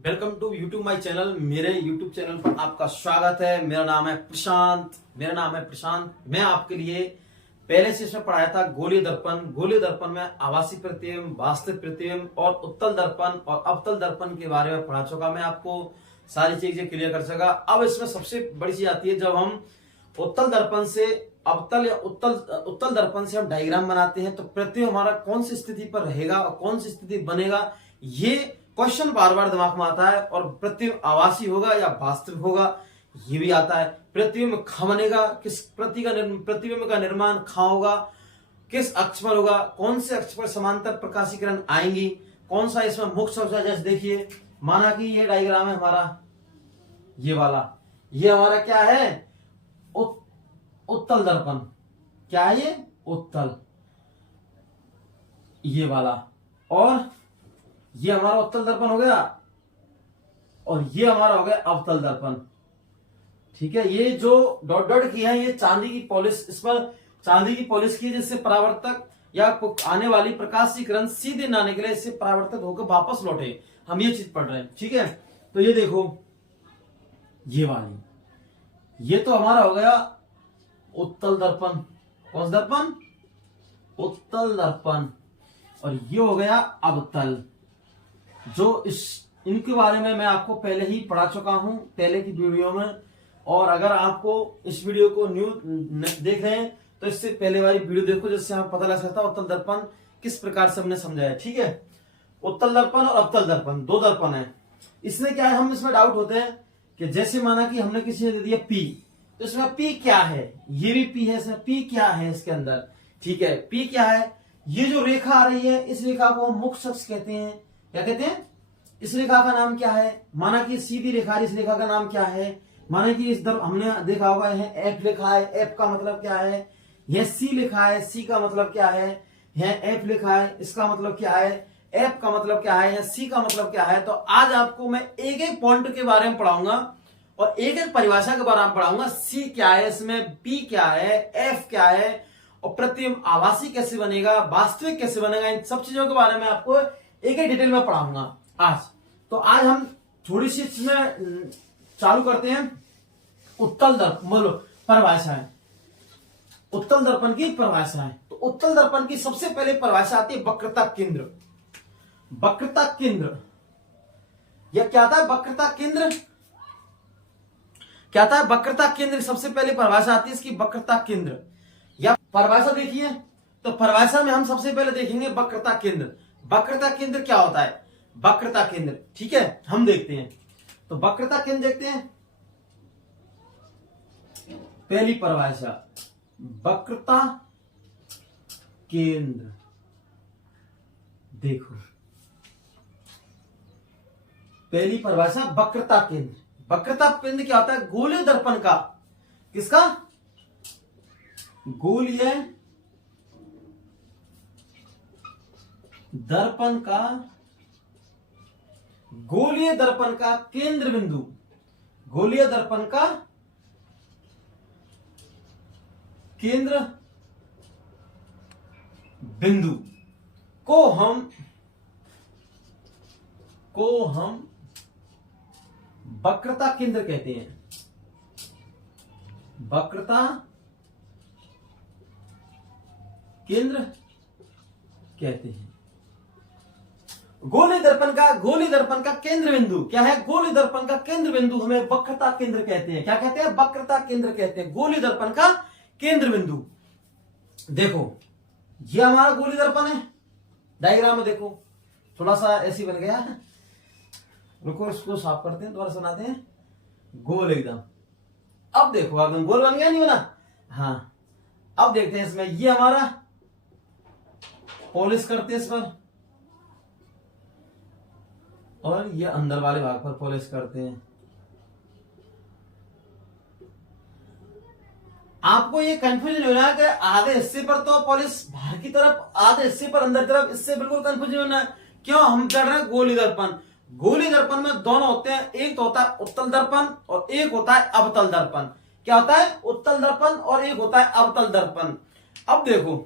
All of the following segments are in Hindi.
Welcome to YouTube my channel. मेरे यूट्यूब चैनल पर आपका स्वागत है। मेरा नाम है प्रशांत। मैं आपके लिए पहले से इसमें पढ़ाया था गोलीय दर्पण में आभासी प्रतिबिंब, वास्तविक प्रतिबिंब और उत्तल दर्पण और अवतल दर्पण के बारे में पढ़ा चुका। मैं आपको सारी चीजें क्लियर कर सका। अब इसमें सबसे बड़ी चीज आती है, जब हम उत्तल दर्पण से अवतल या उत्तल दर्पण से हम डायग्राम बनाते हैं तो प्रतिबिंब हमारा कौन सी स्थिति पर रहेगा और कौन सी स्थिति बनेगा, ये क्वेश्चन बार बार दिमाग में आता है। और प्रतिबिंब आभासी होगा या वास्तविक होगा, ये भी आता है। प्रतिबिंब कहां बनेगा, किस प्रतिबिंब का निर्माण कहां होगा, किस अक्ष पर होगा, कौन से अक्ष पर समांतर प्रकाशीकरण आएंगी, कौन सा इसमें मुख्य अक्ष है। जैसे देखिए, माना कि ये डायग्राम है हमारा, ये वाला, ये हमारा क्या है, उत्तल दर्पण। क्या है ये? उत्तल, ये वाला। और ये हमारा उत्तल दर्पण हो गया और ये हमारा हो गया अवतल दर्पण। ठीक है, ये जो डॉट डॉट की है ये चांदी की पॉलिश, इस पर चांदी की पॉलिश की है, जिससे परावर्तक या आने वाली प्रकाश की किरण सीधे न आने के लिए इससे परावर्तक होकर वापस लौटे। हम ये चीज पढ़ रहे हैं। ठीक है, तो ये देखो, ये वाली, ये तो हमारा हो गया उत्तल दर्पण। कौन सा दर्पण? उत्तल दर्पण। और ये हो गया अवतल, जो इनके बारे में मैं आपको पहले ही पढ़ा चुका हूं पहले की वीडियो में। और अगर आपको इस वीडियो को न्यू देख रहे हैं तो इससे पहले वाली वीडियो देखो, जिससे हमें पता लग सकता है उत्तल दर्पण किस प्रकार से हमने समझाया। ठीक है, उत्तल दर्पण और अवतल दर्पण, दो दर्पण है। इसमें क्या है, हम इसमें डाउट होते हैं कि जैसे माना कि हमने किसी ने दे दिया P, तो इसमें P क्या है, ये भी P है, इसमें P क्या है इसके अंदर। ठीक है, P क्या है, ये जो रेखा आ रही है इस रेखा को हम मुख्य अक्ष कहते हैं। क्या कहते हैं? इस रेखा का नाम क्या है? माना कि सीधी रेखा, इस रेखा का नाम क्या है? माना कि इस तरफ हमने देखा होगा यह F लिखा है, F का मतलब क्या है? यह C लिखा है, C का मतलब क्या है? यह F लिखा है, इसका मतलब क्या है? F का मतलब क्या है? यह C का मतलब क्या है? तो आज आपको मैं एक एक पॉइंट के बारे में पढ़ाऊंगा और एक एक परिभाषा के बारे में पढ़ाऊंगा। C क्या है, इसमें P क्या है, F क्या है, और प्रतिबिंब आभासी कैसे बनेगा, वास्तविक कैसे बनेगा, इन सब चीजों के बारे में आपको एक एक डिटेल में पढ़ाऊंगा आज। तो आज हम थोड़ी सी इसमें चालू करते हैं उत्तल दर्पण, बोलो परिभाषाएं, उत्तल दर्पण की परिभाषाएं। तो उत्तल दर्पण की सबसे पहले परिभाषा आती है वक्रता केंद्र। वक्रता केंद्र, यह क्या था? वक्रता केंद्र क्या था? वक्रता केंद्र सबसे पहले परिभाषा आती है इसकी, वक्रता केंद्र। या परिभाषा देखिए, तो परिभाषा में हम सबसे पहले देखेंगे वक्रता केंद्र। वक्रता केंद्र क्या होता है? वक्रता केंद्र, ठीक है, हम देखते हैं। तो वक्रता केंद्र देखते हैं। पहली परिभाषा वक्रता केंद्र, देखो पहली परिभाषा वक्रता केंद्र। वक्रता केंद्र क्या होता है? गोलीय दर्पण का, किसका? गोलीय दर्पण का, गोलीय दर्पण का केंद्र बिंदु, गोलीय दर्पण का केंद्र बिंदु को हम वक्रता केंद्र कहते हैं। वक्रता केंद्र कहते हैं। गोलीय दर्पण का केंद्र बिंदु क्या है? गोलीय दर्पण का केंद्र बिंदु हमें वक्रता केंद्र कहते हैं। क्या कहते हैं? वक्रता केंद्र कहते हैं, गोलीय दर्पण का केंद्र बिंदु। देखो, ये हमारा गोलीय दर्पण है, डायग्राम में देखो थोड़ा सा ऐसी बन गया। रुको, इसको साफ करते हैं, दोबारा सुनाते हैं। गोल एकदम, अब देखो एकदम गोल बन गया, नहीं बना? हाँ, अब देखते हैं इसमें, ये हमारा पॉलिश करते हैं इस पर, और ये अंदर वाले भाग पर पॉलिश करते हैं। आपको ये कंफ्यूजन हो रहा है कि आधे हिस्से पर तो पॉलिश बाहर की तरफ, आधे हिस्से पर अंदर तरफ, इससे बिल्कुल कंफ्यूजन होना है। क्यों? हम कर रहे हैं गोलीय दर्पण। गोलीय दर्पण में दोनों होते हैं, एक तो होता है उत्तल दर्पण और एक होता है अवतल दर्पण। क्या होता है? उत्तल दर्पण और एक होता है अवतल दर्पण। अब देखो,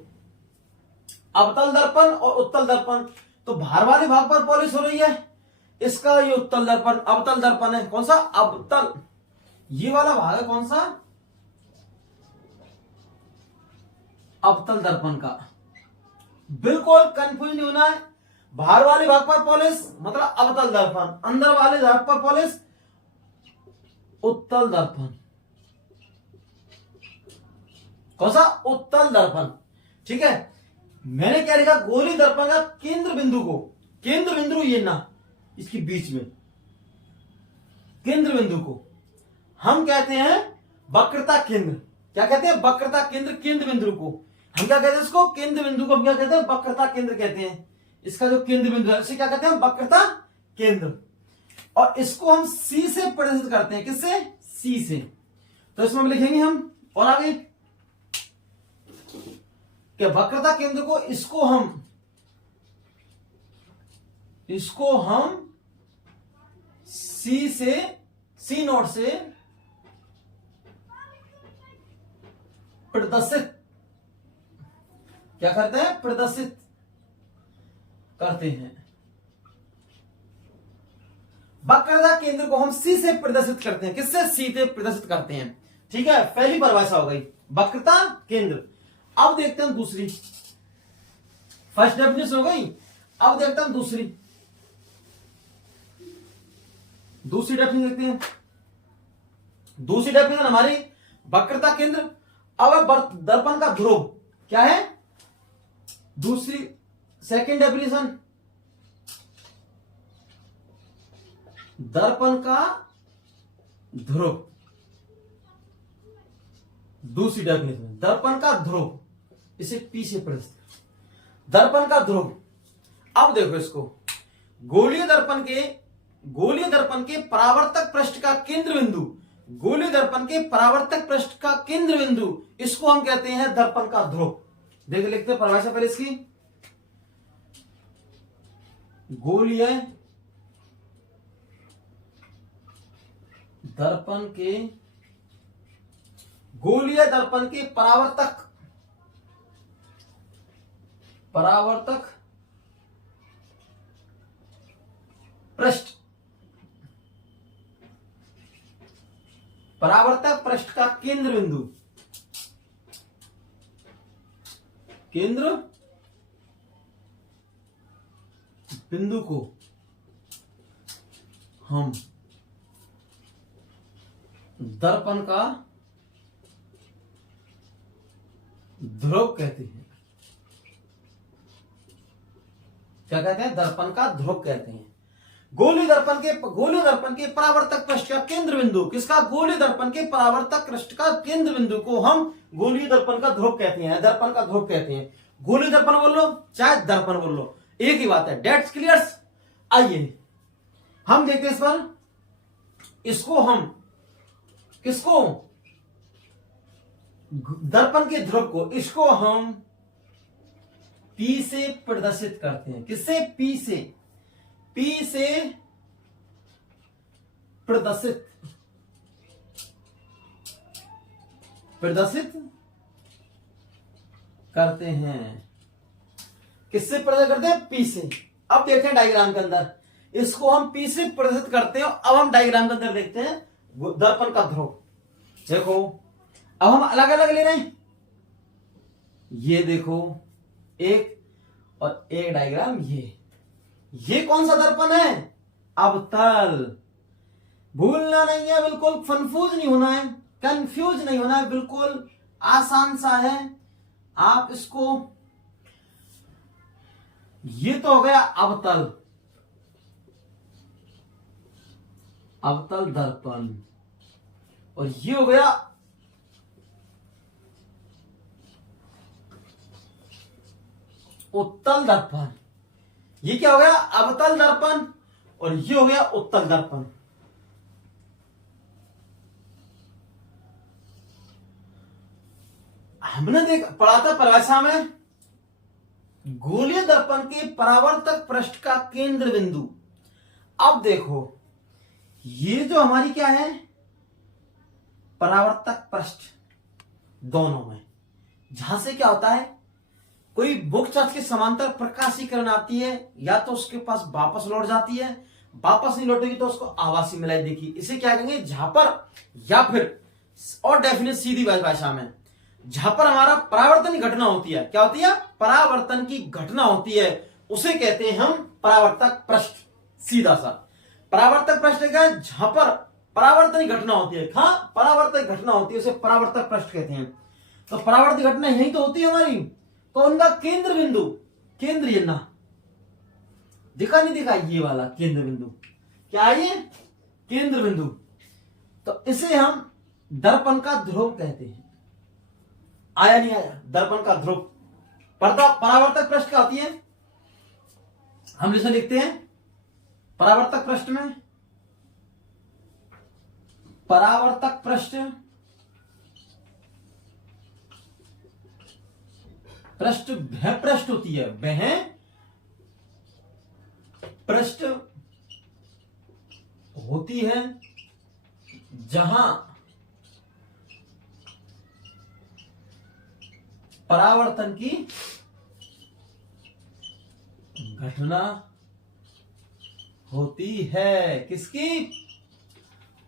अवतल दर्पण और उत्तल दर्पण, तो बाहर वाले भाग पर पॉलिश हो रही है, इसका ये उत्तल दर्पण, अवतल दर्पण है। कौन सा? अवतल। ये वाला भाग है कौन सा? अवतल दर्पण का। बिल्कुल कंफ्यूज नहीं होना है। बाहर वाले भाग पर पॉलिश मतलब अवतल दर्पण, अंदर वाले भाग पर पॉलिश उत्तल दर्पण। कौन सा? उत्तल दर्पण। ठीक है। मैंने क्या लिखा? गोलीय दर्पण का केंद्र बिंदु को, केंद्र बिंदु ये ना, इसके बीच में केंद्र बिंदु को हम कहते हैं वक्रता केंद्र। क्या कहते हैं? वक्रता केंद्र। केंद्र बिंदु को हम क्या कहते हैं? इसको केंद्र बिंदु को हम क्या कहते हैं? वक्रता केंद्र कहते हैं। इसका जो केंद्र बिंदु है इसे क्या कहते हैं? वक्रता केंद्र। और इसको हम सी से प्रदर्शित करते हैं। किससे? सी से। तो इसमें हम लिखेंगे हम, और आगे क्या? वक्रता केंद्र को इसको हम सी से, सी नोट से प्रदर्शित क्या करते हैं? प्रदर्शित करते हैं। वक्रता केंद्र को हम सी से प्रदर्शित करते हैं। किससे? सी से प्रदर्शित करते हैं। ठीक है। पहली परिभाषा हो गई वक्रता केंद्र। अब देखते हैं दूसरी। फर्स्ट डेफिनेशन हो गई। अब देखते हैं दूसरी डेफिनेशन देखते हैं। दूसरी डेफिनेशन हमारी वक्रता केंद्र। अब दर्पण का ध्रुव क्या है? दूसरी सेकंड डेफिनेशन, दर्पण का ध्रुव। दूसरी डेफिनेशन दर्पण का ध्रुव, इसे पी से प्रदर्शित। दर्पण का ध्रुव। अब देखो इसको, गोलीय दर्पण के परावर्तक पृष्ठ का केंद्र बिंदु, गोलीय दर्पण के परावर्तक पृष्ठ का केंद्र बिंदु, इसको हम कहते हैं दर्पण का ध्रुव। देख लिखते हैं परिभाषा पहले इसकी। गोलीय दर्पण के परावर्तक पृष्ठ का केंद्र बिंदु को हम दर्पण का ध्रुव कहते हैं। क्या कहते हैं? दर्पण का ध्रुव कहते हैं। गोलीय दर्पण के परावर्तक पृष्ठ का केंद्र बिंदु, किसका? गोलीय दर्पण के परावर्तक पृष्ठ का केंद्र बिंदु को हम गोलीय दर्पण का ध्रुव कहते हैं, दर्पण का ध्रुव कहते हैं। गोलीय दर्पण बोल लो चाहे दर्पण बोल लो, एक ही बात है। That's clears. आइए हम देखते हैं इस पर। इसको हम किसको? दर्पण के ध्रुव को, इसको हम पी से प्रदर्शित करते हैं। किससे? पी से। पी से प्रदर्शित करते हैं। किससे प्रदर्शित करते हैं? पी से। अब देखते हैं डायग्राम के अंदर, इसको हम पी से प्रदर्शित करते हैं। अब हम डायग्राम के अंदर देखते हैं दर्पण का ध्रुव। देखो अब हम अलग अलग ले रहे हैं। ये देखो एक और एक डायग्राम। ये कौन सा दर्पण है? अवतल। भूलना नहीं है, बिल्कुल कंफ्यूज नहीं होना है, बिल्कुल आसान सा है। आप इसको, ये तो हो गया अवतल दर्पण, और ये हो गया उत्तल दर्पण। ये क्या हो गया? अवतल दर्पण, और ये हो गया उत्तल दर्पण। हमने पढ़ा था परिभाषा में, गोलीय दर्पण के परावर्तक पृष्ठ का केंद्र बिंदु। अब देखो ये जो हमारी क्या है? परावर्तक पृष्ठ। दोनों में जहां से क्या होता है, कोई बुक चार्ज के समांतर प्रकाशीकरण आती है, या तो उसके पास वापस लौट जाती है, वापस नहीं लौटेगी तो उसको आवासीय मिलाई देखी, इसे क्या कहेंगे झापर। या फिर और डेफिनेट सीधी भाषा में, जहां पर हमारा परावर्तन की घटना होती है, क्या होती है, परावर्तन की घटना होती है, उसे कहते हैं हम परावर्तक पृष्ठ। सीधा सा परावर्तक पृष्ठ का जहां पर परावर्तन की घटना होती है, हाँ परावर्तक घटना होती है, उसे परावर्तक पृष्ठ कहते हैं। तो परावर्तित घटना यही तो होती है हमारी, तो उनका केंद्र बिंदु, केंद्रीय ना दिखा नहीं दिखा, ये वाला केंद्र बिंदु, क्या ये केंद्र बिंदु, तो इसे हम दर्पण का ध्रुव कहते हैं। आया नहीं आया, दर्पण का ध्रुव। परावर्तक पृष्ठ क्या होती है, हम इसे लिखते हैं परावर्तक पृष्ठ में, परावर्तक पृष्ठ, पृष्ठ भय पृष्ठ होती है, वह पृष्ठ होती है जहां परावर्तन की घटना होती है। किसकी,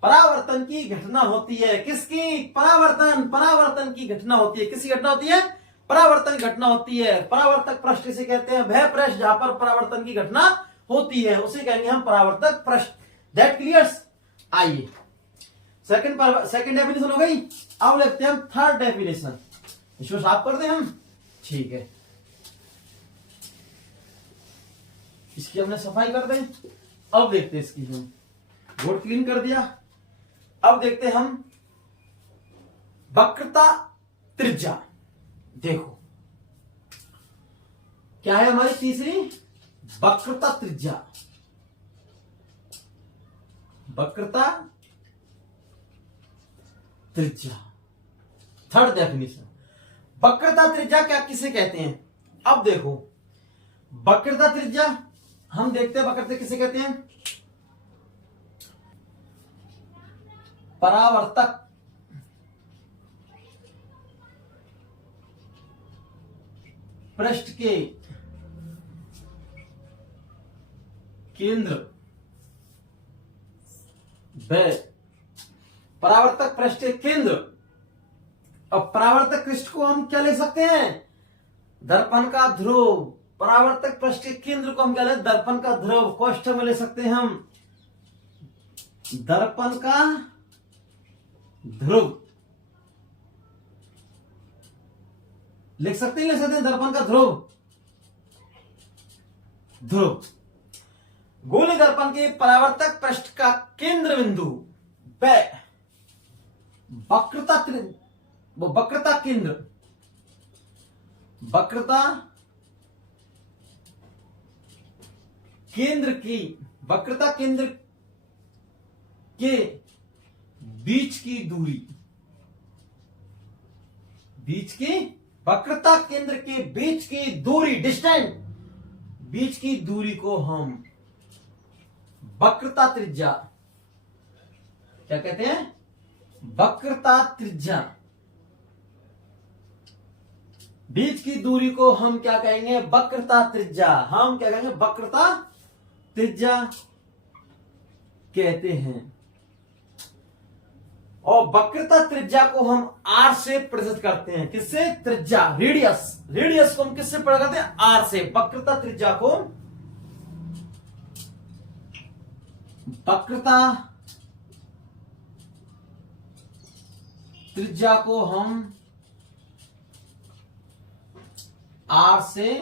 परावर्तन की घटना होती है, किसकी, परावर्तन की घटना होती है, किसकी घटना होती है, परावर्तन घटना होती है। परावर्तक पृष्ठ से कहते हैं वह पृष्ठ जहां पर परावर्तन की घटना होती है, उसे कहेंगे हम परावर्तक पृष्ठ। That clears. आइए सेकंड डेफिनेशन हो गई, अब लिखते हैं हम थर्ड डेफिनेशन। इसको साफ कर दें हम, ठीक है, इसकी हमने सफाई कर दें। अब देखते हैं इसकी, हम बोर्ड क्लीन कर दिया। अब देखते हैं हम वक्रता त्रिज्या। देखो क्या है हमारी तीसरी, वक्रता त्रिज्या, वक्रता त्रिज्या। थर्ड डेफिनेशन, वक्रता त्रिज्या क्या किसे कहते हैं। अब देखो वक्रता त्रिज्या हम देखते हैं, वक्रता किसे कहते हैं, परावर्तक पृष्ठ के केंद्र व परावर्तक पृष्ठ के केंद्र। अब परावर्तक पृष्ठ को हम क्या ले सकते हैं, दर्पण का ध्रुव। परावर्तक पृष्ठ के केंद्र को हम क्या ले, दर्पण का ध्रुव। कोष्ठक में ले सकते हैं हम दर्पण का ध्रुव, लिख सकते हैं, ले सकते हैं दर्पण का ध्रुव। ध्रुव गोलीय दर्पण के परावर्तक पृष्ठ का केंद्र बिंदु व वक्रता केंद्र, वक्रता केंद्र की, वक्रता केंद्र के बीच की दूरी, बीच की, वक्रता केंद्र के बीच की दूरी, डिस्टेंस, बीच की दूरी को हम वक्रता त्रिज्या क्या कहते हैं, वक्रता त्रिज्या। बीच की दूरी को हम क्या कहेंगे, वक्रता त्रिज्या। हम क्या कहेंगे, वक्रता त्रिज्या कहते हैं। और वक्रता त्रिज्या को हम आर से प्रदर्शित करते हैं, किससे, त्रिज्या, रेडियस। रेडियस को हम किससे प्रकट करते हैं, आर से। वक्रता त्रिज्या को, वक्रता त्रिज्या को हम आर से,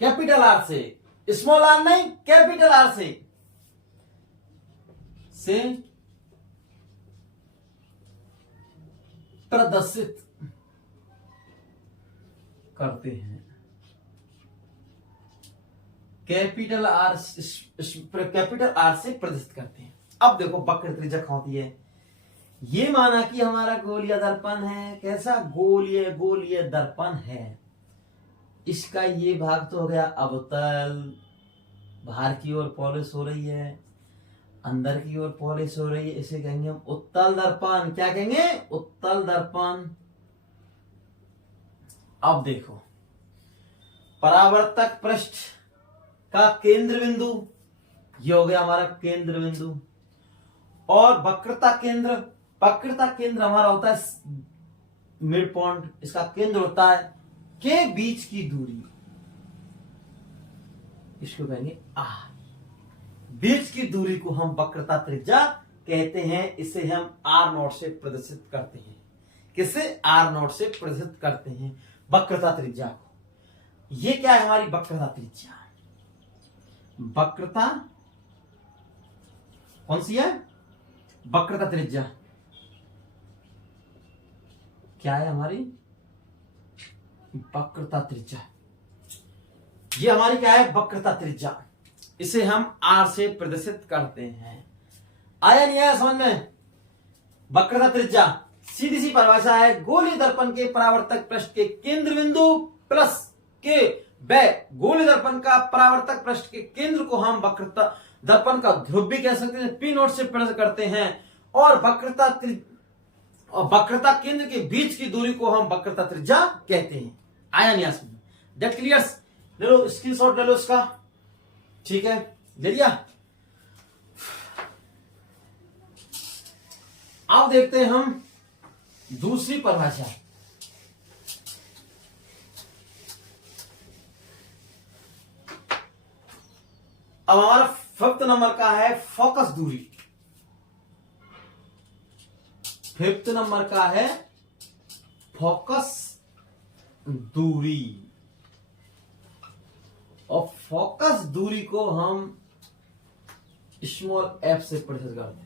कैपिटल आर से, स्मॉल आर नहीं, कैपिटल आर से प्रदर्शित करते हैं। कैपिटल आर से प्रदर्शित करते हैं। अब देखो वक्र त्रिज्या होती है, ये माना कि हमारा गोलीय दर्पण है, कैसा, गोलीय दर्पण है। इसका ये भाग तो हो गया अवतल, बाहर की ओर पॉलिश हो रही है, अंदर की ओर पॉलिश हो रही है, इसे कहेंगे हम उत्तल दर्पण। क्या कहेंगे, उत्तल दर्पण। अब देखो परावर्तक पृष्ठ का केंद्र बिंदु ये हो गया हमारा केंद्र बिंदु। और वक्रता केंद्र हमारा होता है मिड पॉइंट, इसका केंद्र होता है के बीच की दूरी, इसको कहेंगे आर। बीच की दूरी को हम वक्रता त्रिज्या कहते हैं। इसे हम आर नॉट से प्रदर्शित करते हैं। किसे? आर नॉट से प्रदर्शित करते हैं वक्रता त्रिज्या को। ये क्या है हमारी वक्रता त्रिज्या? वक्रता कौन सी है? वक्रता त्रिज्या क्या है हमारी? वक्रता त्रिज्या। ये हमारी क्या है? वक्रता त्रिज्या। इसे हम आर से प्रदर्शित करते हैं। आया नहीं आया समझ में? वक्रता त्रिज्या सीधी सी परिभाषा है, गोलीय दर्पण के परावर्तक पृष्ठ के केंद्र बिंदु प्लस के व गोलीय दर्पण का परावर्तक पृष्ठ के केंद्र को हम वक्रता दर्पण का ध्रुव भी कह सकते हैं, पी नोट से प्रदर्शित करते हैं। और वक्रता केंद्र के बीच की दूरी को हम वक्रता त्रिज्या कहते हैं। आया नहीं समझ में? That clears? ले लो स्क्रीनशॉट ले लो इसका, ठीक है? ले लिया? अब देखते हैं हम दूसरी परिभाषा। अब हमारा 5th नंबर का है फोकस दूरी। 5th नंबर का है फोकस दूरी। और फोकस दूरी को हम स्मॉल एफ से प्रदर्शित करते हैं।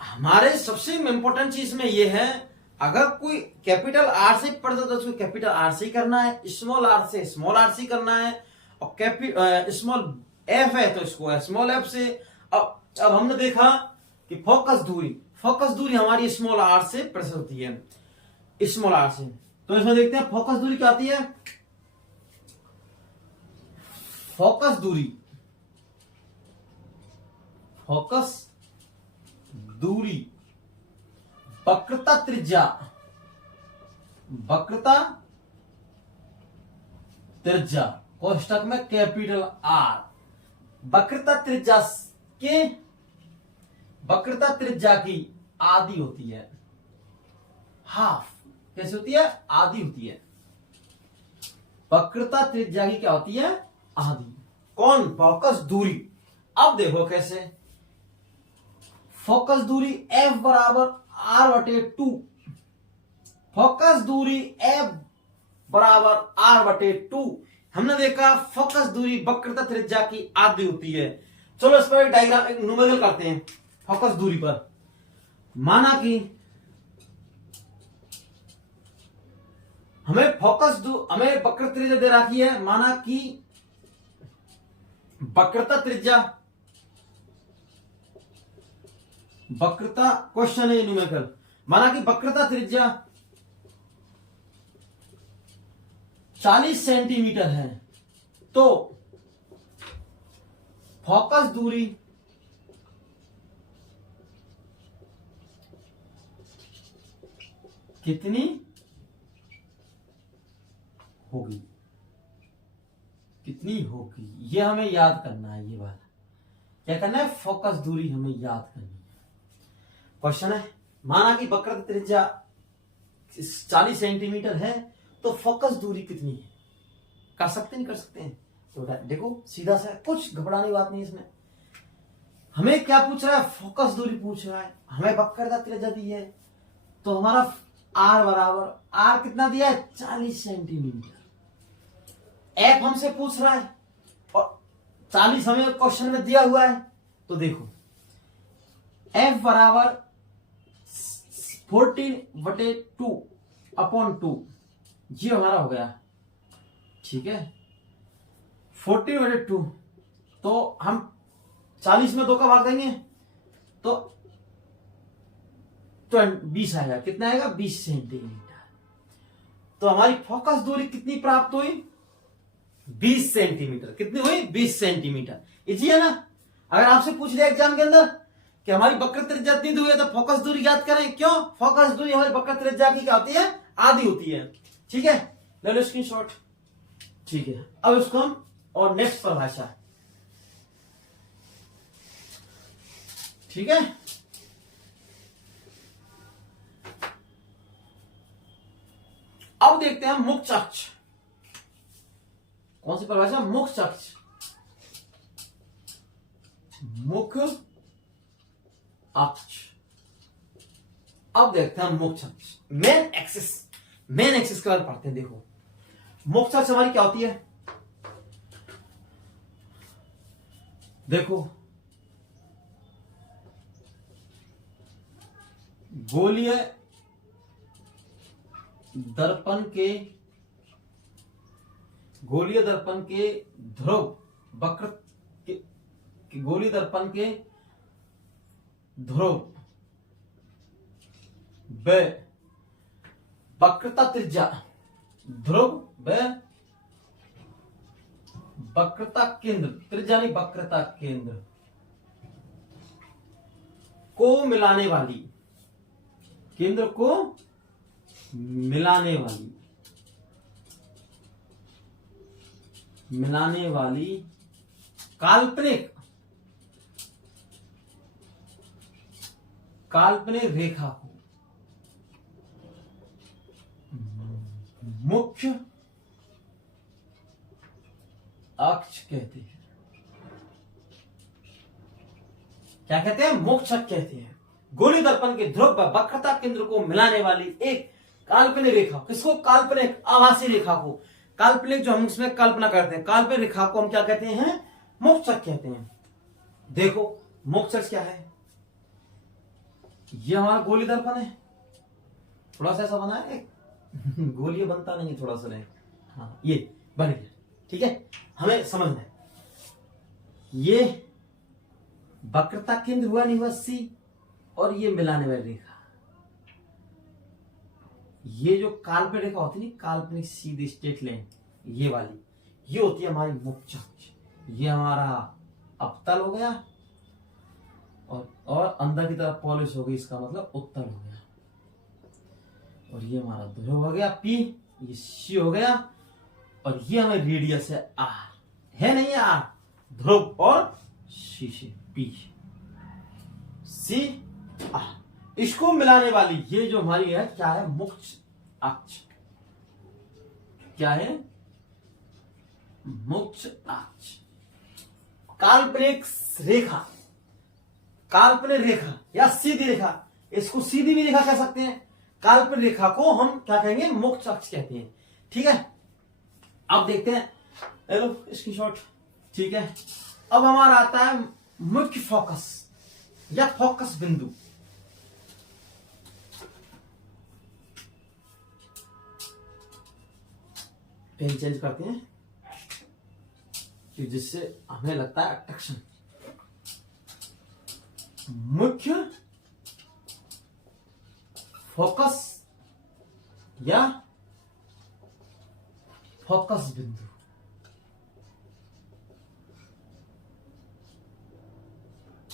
हमारे सबसे इंपॉर्टेंट चीज में यह है, अगर कोई कैपिटल आर से प्रदर्शित है उसको कैपिटल आर से करना है, स्मॉल आर से स्मॉल आर से करना है, और स्मॉल एफ है तो इसको स्मॉल एफ से। अब हमने देखा कि फोकस दूरी हमारी स्मॉल आर से प्रदर्शित होती है, स्मॉल आर से। तो इसमें देखते हैं फोकस दूरी क्या आती है। फोकस दूरी वक्रता त्रिज्या कोष्टक में कैपिटल आर, वक्रता त्रिज्या की आधी होती है, हाफ। कैसे होती है? आधी होती है। वक्रता त्रिज्या की क्या होती है? आधी। कौन? फोकस दूरी। अब देखो कैसे। फोकस दूरी F बराबर R/2। फोकस दूरी F बराबर R/2। हमने देखा फोकस दूरी वक्रता त्रिज्या की आधी होती है। चलो इस पर एक डायग्राम, एक न्यूमेरिकल करते हैं फोकस दूरी पर। माना कि हमें वक्रता त्रिज्या दे रखी है। माना कि वक्रता क्वेश्चन है न्यूमेरिकल। माना कि वक्रता त्रिज्या 40 सेंटीमीटर है, तो फोकस दूरी कितनी होगी? ये हमें याद करना है। ये बात क्या करना है? फोकस दूरी हमें याद करनी है। क्वेश्चन है, माना कि वक्रता त्रिज्या 40 सेंटीमीटर है, तो फोकस दूरी कितनी है? कर सकते नहीं कर सकते हैं? तो देखो सीधा सा, कुछ घबराने की बात नहीं इसमें। हमें क्या पूछ रहा है? फोकस दूरी पूछ रहा है। हमें वक्रता त्रिज्या दी है, तो हमारा आर बराबर, आर कितना दिया है? 40 सेंटीमीटर। एफ हमसे पूछ रहा है और 40 हमें क्वेश्चन में दिया हुआ है। तो देखो एफ बराबर 14/2 ये हमारा हो गया, ठीक है? 14/2, तो हम 40 में 2 का भाग देंगे तो 20 आएगा। कितना आएगा? 20 सेंटीमीटर। तो हमारी फोकस दूरी कितनी प्राप्त हुई? 20 सेंटीमीटर। कितनी हुई? 20 सेंटीमीटर। इजी है ना? अगर आपसे पूछ लिया एग्जाम के अंदर कि हमारी वक्रता त्रिज्या इतनी दूरी है, तो फोकस दूरी याद करें। क्यों? फोकस दूरी हमारी वक्रता त्रिज्या की क्या होती है? आधी होती है। ठीक है, ले लो स्क्रीनशॉट। ठीक है, अब इसको हम और नेक्स्ट परिभाषा ठीक है। अब देखते हैं मुख्य अक्ष। कौन सी परिभाषा? मुख्य अक्ष। मुख्य अक्ष। अब देखते हैं मुख्य अक्ष, मेन एक्सिस। मेन एक्सिस के बारे में पढ़ते हैं। देखो मुख्य अक्ष हमारी क्या होती है? देखो गोलीय दर्पण के ध्रुव वक्र के गोलीय दर्पण के ध्रुव व वक्रता त्रिज्या, ध्रुव व वक्रता केंद्र, त्रिज्या नहीं वक्रता केंद्र को मिलाने वाली, केंद्र को मिलाने वाली काल्पनिक रेखा को मुख्य अक्ष कहते हैं। क्या कहते हैं? मुख्य अक्ष कहते हैं। गोलीय दर्पण के ध्रुव व वक्रता केंद्र को मिलाने वाली एक काल्पनिक रेखा। किसको? काल्पनिक, आभासी रेखा को। काल्पनिक जो हम इसमें कल्पना करते हैं, काल्पनिक रेखा को हम क्या कहते हैं? मुख्य अक्ष कहते हैं। देखो मुख्य अक्ष क्या है? ये हमारा गोलीय दर्पण है। थोड़ा सा ऐसा बना है, गोलीय बनता नहीं है, थोड़ा सा नहीं। हाँ ये बन गया, ठीक है। हमें समझना है ये वक्रता केंद्र हुआ, नहीं हुआ सी, और ये मिलाने वाली रेखा, ये जो काल्पनिक रेखा होती है, काल्पनिक सीधी स्ट्रेट लाइन, ये वाली, ये होती है हमारी मुख्य अक्ष। ये हमारा अवतल हो गया, और अंदर की तरफ पॉलिश हो गई, इसका मतलब उत्तल हो गया। और ये हमारा ध्रुव हो गया पी, ये सी हो गया, और ये हमें रेडियस है आर, है नहीं आर, ध्रुव और सी से पी, सी आर, इसको मिलाने वाली ये जो हमारी है क्या है? मुख्य अक्ष। क्या है? मुख्य अक्ष। काल्पनिक रेखा, काल्पनिक रेखा या सीधी रेखा, इसको सीधी भी रेखा कह सकते हैं। काल्पनिक रेखा को हम क्या कहेंगे? मुख्य अक्ष कहते हैं, ठीक है। अब देखते हैं, हेलो स्क्रीनशॉट, ठीक है। अब हमारा आता है मुख्य फोकस या फोकस बिंदु। पेन चेंज करते हैं कि जिससे हमें लगता है अट्रैक्शन। मुख्य फोकस या फोकस बिंदु।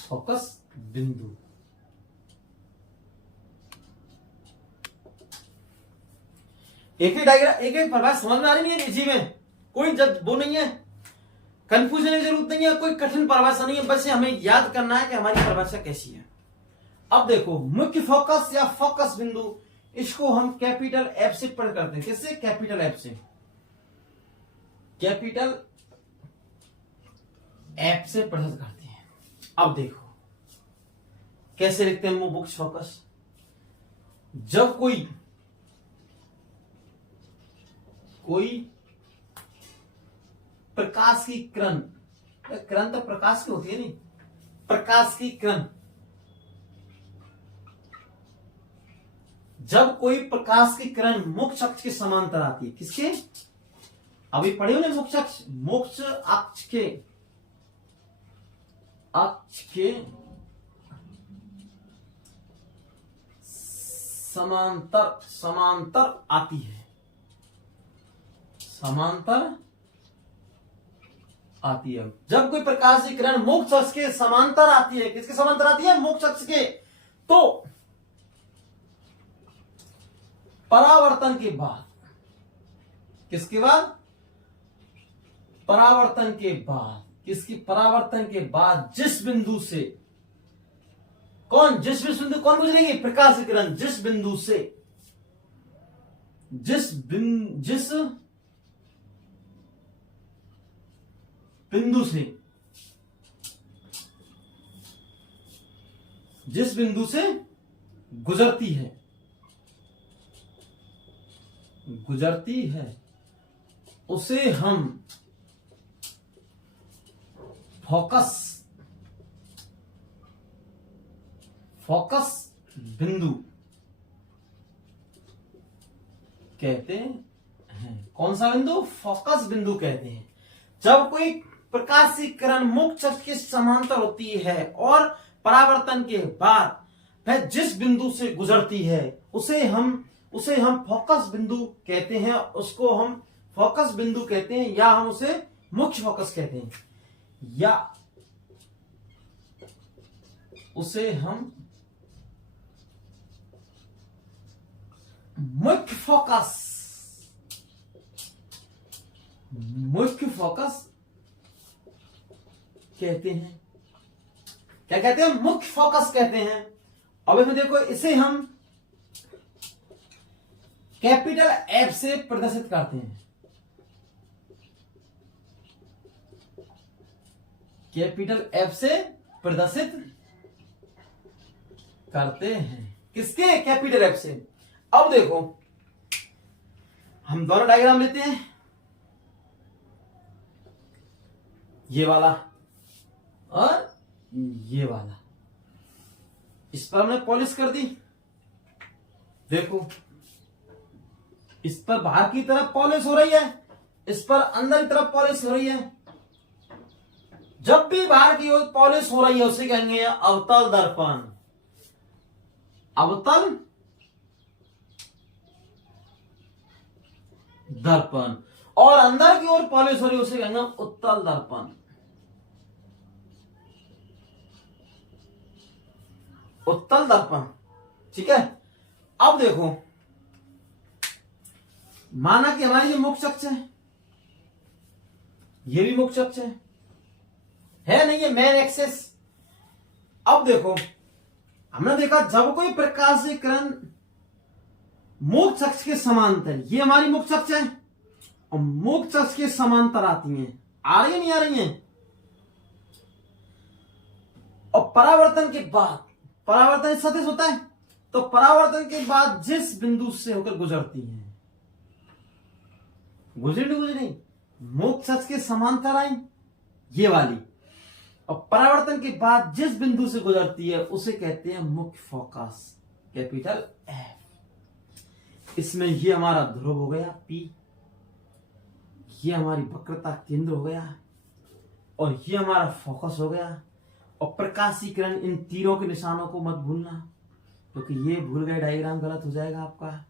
फोकस बिंदु एक ही डायग्राम, एक एक परिभाषा समझ में आ रही नहीं है इसी में, कोई जब वो नहीं है, कंफ्यूजन की जरूरत नहीं है, कोई कठिन परिभाषा नहीं है, बस हमें याद करना है कि हमारी परिभाषा कैसी है। अब देखो मुख्य फोकस या फोकस बिंदु, इसको हम कैपिटल एफ से पढ़ करते हैं। किससे? कैपिटल एफ से। कैपिटल एफ से पढ़त करते हैं। अब देखो कैसे लिखते हैं मुख्य फोकस। जब कोई प्रकाश की किरण, किरण तो प्रकाश की होती है नहीं, प्रकाश की किरण, जब कोई प्रकाश की किरण मुख्य अक्ष के समांतर आती है, किसके? अभी पढ़े हो ना मुख्य अक्ष, मुख्य अक्ष के समांतर आती है, समांतर आती है। जब कोई प्रकाश की किरण मुख्य अक्ष के समांतर आती है, किसके समांतर आती है? मुख्य अक्ष के, तो परावर्तन के बाद, किसके बाद? परावर्तन के बाद, किसकी? परावर्तन के बाद जिस बिंदु से कौन, जिस बिंदु कौन गुजरेंगे, प्रकाश की किरण जिस बिंदु से, जिस बिंदु से, जिस बिंदु से गुजरती है उसे हम फोकस बिंदु कहते हैं। कौन सा बिंदु, फोकस बिंदु कहते हैं। जब कोई प्रकाश की किरण मुक्त अक्ष के समांतर होती है और परावर्तन के बाद वह जिस बिंदु से गुजरती है उसे हम फोकस बिंदु कहते हैं। उसको हम फोकस बिंदु कहते हैं, या हम उसे मुख्य फोकस कहते हैं, या उसे हम मुख्य फोकस कहते हैं। क्या कहते हैं, मुख्य फोकस कहते हैं। अब इसमें देखो, इसे हम कैपिटल एफ से प्रदर्शित करते हैं। कैपिटल एफ से प्रदर्शित करते हैं। किसके, कैपिटल एफ से। अब देखो, हम दोनों डायग्राम लेते हैं, ये वाला और ये वाला। इस पर हमने पॉलिश कर दी। देखो, इस पर बाहर की तरफ पॉलिश हो रही है, इस पर अंदर की तरफ पॉलिश हो रही है। जब भी बाहर की ओर पॉलिश हो रही है उसे कहेंगे अवतल दर्पण। अवतल दर्पण। और अंदर की ओर पॉलिश हो रही है उसे कहेंगे उत्तल दर्पण। उत्तल दर्पण, ठीक है। अब देखो, माना कि हमारी ये मुख्य अक्ष है, ये भी मुख्य अक्ष है नहीं, ये मेन एक्सिस। अब देखो, हमने देखा जब कोई प्रकाश की किरण मुख्य अक्ष के समांतर, ये हमारी मुख्य अक्ष है, और मुख्य अक्ष के समांतर आती हैं, आ रही है नहीं आ रही हैं, और परावर्तन के बाद, परावर्तन सदिश होता है, तो परावर्तन के बाद जिस बिंदु से होकर गुजरती हैं, गुजरी मुख्य अक्ष के समांतर आई ये वाली, और परावर्तन के बाद जिस बिंदु से गुजरती है उसे कहते हैं मुख्य फोकस, कैपिटल एफ। इसमें ये हमारा ध्रुव हो गया P, ये हमारी वक्रता केंद्र हो गया, और ये हमारा फोकस हो गया। और प्रकाश की किरण, इन तीरों के निशानों को मत भूलना, क्योंकि ये भूल गए डायग्राम गलत हो जाएगा आपका।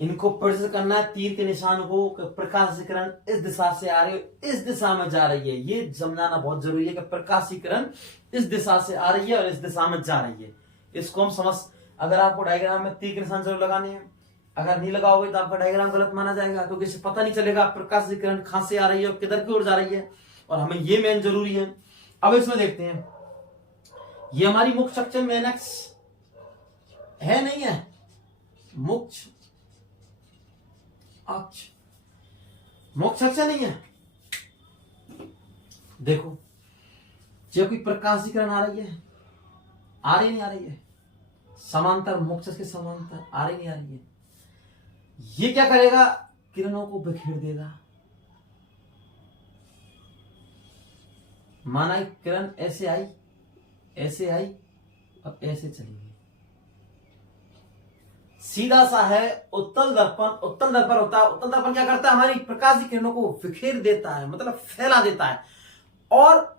इनको प्रदर्शित करना है, तीर के निशान को, प्रकाश की किरण इस दिशा से आ रही है, इस दिशा में जा रही है। ये समझाना बहुत जरूरी है कि प्रकाश की किरण इस दिशा से आ रही है और इस दिशा में जा रही है। इसको हम समझ, अगर आपको डायग्राम में तीर के निशान जरूर लगाने हैं, अगर नहीं लगाओगे तो आपका डायग्राम गलत माना जाएगा, क्योंकि इसे पता नहीं चलेगा प्रकाश की किरण कहां से आ रही है और किधर की ओर जा रही है, और हमें ये मेन जरूरी है। अब इसमें देखते हैं, ये हमारी मुख्य अक्ष मेन अक्ष है नहीं है, मुख्य अक्ष, मुख्य अक्ष नहीं है। देखो, जब कोई प्रकाश की किरण आ रही है, आ रही नहीं आ रही है, समांतर, मुख्य अक्ष के समांतर आ रही नहीं आ रही है, ये क्या करेगा, किरणों को बिखेर देगा। माना किरण ऐसे आई और ऐसे चली गई। सीधा सा है उत्तल दर्पण। उत्तल दर्पण होता है, उत्तल दर्पण क्या करता है, हमारी प्रकाश की किरणों को बिखेर देता है, मतलब फैला देता है। और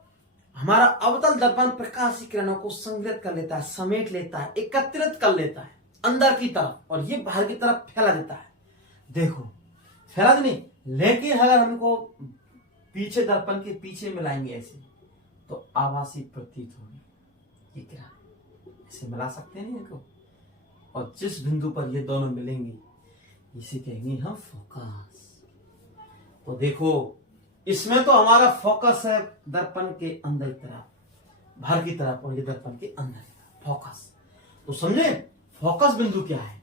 हमारा अवतल दर्पण प्रकाश की किरणों को संग्रहित कर लेता है, समेट लेता है, एकत्रित कर लेता है अंदर की तरफ, और ये बाहर की तरफ फैला देता है। देखो, फैला तो नहीं, लेकिन अगर हमको पीछे दर्पण के पीछे मिलाएंगे ऐसे, तो आभासी प्रतीत होगी ये किरण। ऐसे मिला सकते नहीं इनको, और जिस बिंदु पर ये दोनों मिलेंगे इसे कहेंगे हम फोकस। तो देखो, इसमें तो हमारा फोकस है दर्पण के अंदर की तरफ, बाहर की तरफ, और ये दर्पण के अंदर की तरफ। फोकस। तो समझे फोकस बिंदु क्या है?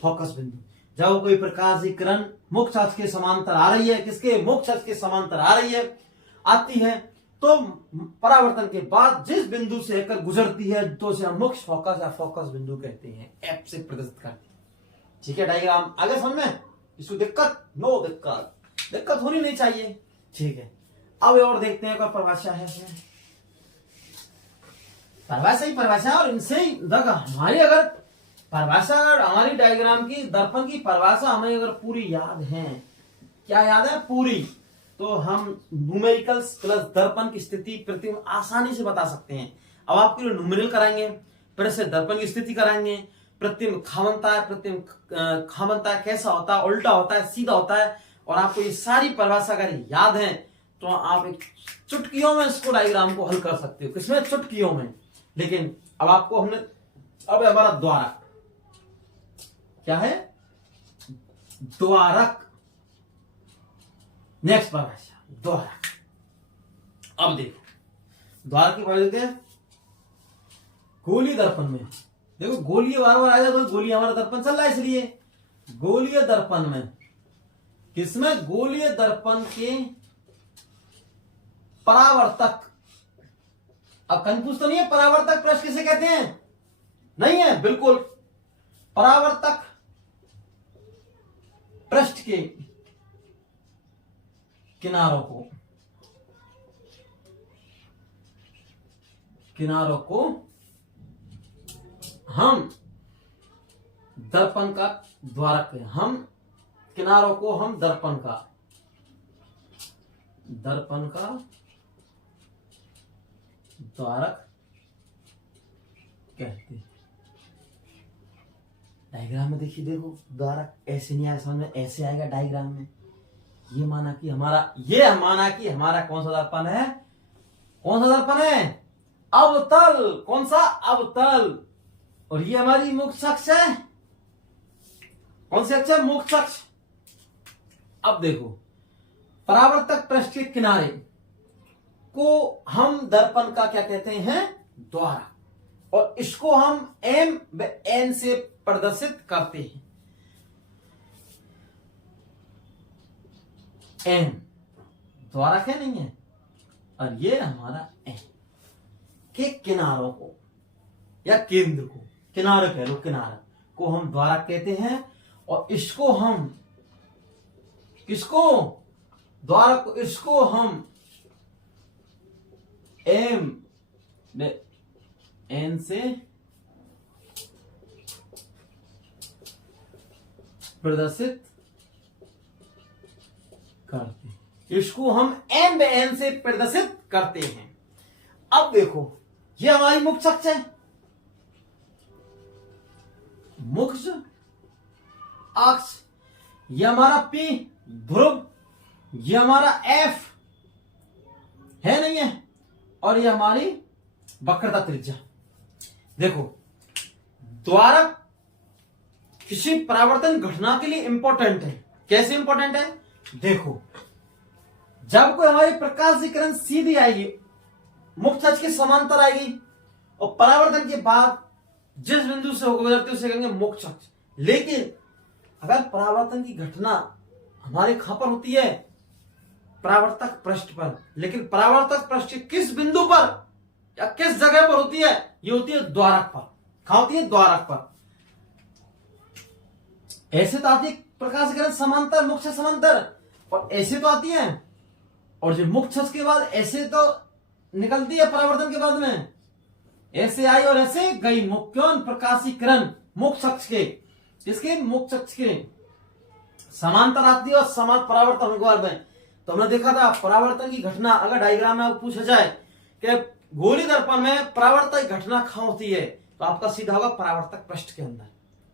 फोकस बिंदु जब कोई प्रकाश की किरण मुख्य अक्ष के समांतर आ रही है, किसके? मुख्य अक्ष के समांतर आ रही है, आती है, तो परावर्तन के बाद जिस बिंदु से होकर गुजरती है तो उसे हम मुख्य फोकस या फोकस बिंदु कहते हैं, एफ से प्रदर्शित करते हैं। ठीक है, डायग्राम आगे समझ में? इसको दिक्कत? नो दिक्कत, दिक्कत होनी नहीं चाहिए। ठीक है, अब और देखते हैं कोई परिभाषा है। परिभाषा ही परिभाषा, और इनसे ही हमारी अगर परिभाषा, हमारी डायग्राम की दर्पण की परिभाषा हमें अगर पूरी याद है, क्या याद है? पूरी, तो हम न्यूमेरिकल्स प्लस दर्पण की स्थिति प्रतिबिंब आसानी से बता सकते हैं। अब आपके लिए न्यूमेरिकल कराएंगे, फिर से दर्पण की स्थिति कराएंगे, प्रतिबिंब खामनता है, प्रतिबिंब खामनता कैसा होता है, उल्टा होता है, सीधा होता है, और आपको ये सारी परिभाषा अगर याद है तो आप एक चुटकियों में इसको डायग्राम को हल कर सकते हो। किसमें? चुटकियों में। लेकिन अब आपको हमने, अब हमारा द्वारक क्या है? द्वारक। नेक्स्ट परिभाषा द्वारक। अब देखो द्वारक की परिभाषा है गोलीय दर्पण में। देखो गोलीय बार बार आ जाए तो गोलीय हमारा दर्पण चल रहा है, इसलिए गोलीय दर्पण में, किसमें? गोलीय दर्पण के परावर्तक। अब कंफ्यूज तो नहीं है? परावर्तक पृष्ठ किसे कहते हैं? नहीं है, बिल्कुल। परावर्तक पृष्ठ के किनारों को हम दर्पण का द्वारक, हम किनारों को हम दर्पण का द्वारक कहते हैं। डायग्राम में देखिए, देखो द्वारक ऐसे नहीं आएगा समझ में, ऐसे आएगा डायग्राम में। ये माना कि हमारा कौन सा दर्पण है? कौन सा दर्पण है? अवतल। कौन सा? अवतल। और ये हमारी मुख्य अक्ष है। कौन सी अक्ष है? मुख्य अक्ष। अब देखो परावर्तक पृष्ठ के किनारे को हम दर्पण का क्या कहते हैं? द्वारक। और इसको हम एम व एन से प्रदर्शित करते हैं। एम द्वारक है, नहीं है? और ये हमारा एम के किनारों को या केंद्र को, किनारा कह लो, किनारा को हम द्वारक कहते हैं। और इसको हम, किसको? द्वारक को, इसको हम एम एन से प्रदर्शित करते हैं। इसको हम एम व एन से प्रदर्शित करते हैं। अब देखो ये हमारी मुख्य अक्ष है, मुख्य अक्ष। ये हमारा पी ध्रुव, ये हमारा एफ है, नहीं है? और ये हमारी वक्रता त्रिज्या। देखो द्वारक किसी परावर्तन घटना के लिए इंपॉर्टेंट है। कैसे इंपॉर्टेंट है? देखो जब कोई हमारी प्रकाश की किरण सीधी आएगी, मुख्य अक्ष के समांतर आएगी, और परावर्तन के बाद जिस बिंदु से होकर गुजरती है उसे कहेंगे मुख्य अक्ष। लेकिन अगर परावर्तन की घटना हमारे कहां पर होती है? परावर्तक पृष्ठ पर। लेकिन परावर्तक पृष्ठ किस बिंदु पर या किस जगह पर होती है? ये होती है द्वारक पर। कहां होती है? द्वारक पर। ऐसे तो आती है प्रकाश किरण समांतर, मुख्य समांतर, और ऐसे तो आती है, और जो मुख्य के बाद ऐसे तो निकलती है परावर्तन के बाद में, ऐसे आई और ऐसे गई। मुख्योन प्रकाशी किरण मुख्य अक्ष के, किसके? मुख्य अक्ष के समांतर आती है और समान परावर्तन होने के बाद में। तो हमने देखा था परावर्तन की घटना अगर डायग्राम में पूछा जाए कि गोलीय दर्पण में परावर्तन घटना कहां होती है, तो आपका सीधा होगा परावर्तक पृष्ठ के अंदर।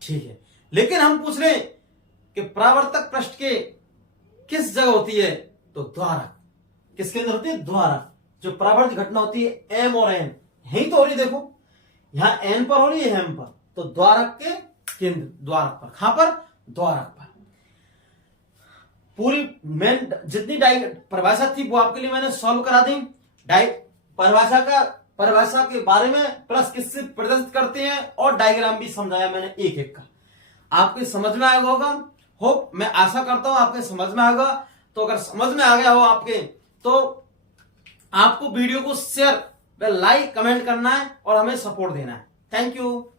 ठीक है, लेकिन हम पूछ रहे कि परावर्तक पृष्ठ के किस जगह होती है? तो द्वारक। किसके अंदर होती है? द्वारक। जो परावर्तित घटना होती है एम और एन, यही तो हो रही, देखो यहां एन पर हो रही है, एम पर, तो द्वारक के केंद्र, द्वारक पर। कहां पर? द्वारक पर। पूरी मेन जितनी परिभाषा थी वो आपके लिए मैंने सॉल्व करा दी। परिभाषा का परिभाषा के बारे में प्लस किससे प्रदर्शित करते हैं और डायग्राम भी समझाया मैंने एक एक का। आपके समझ में आएगा होगा, होप मैं आशा करता हूं आपके समझ में आएगा। तो अगर समझ में आ गया हो आपके तो आपको वीडियो को शेयर, लाइक, कमेंट करना है और हमें सपोर्ट देना है। Thank you.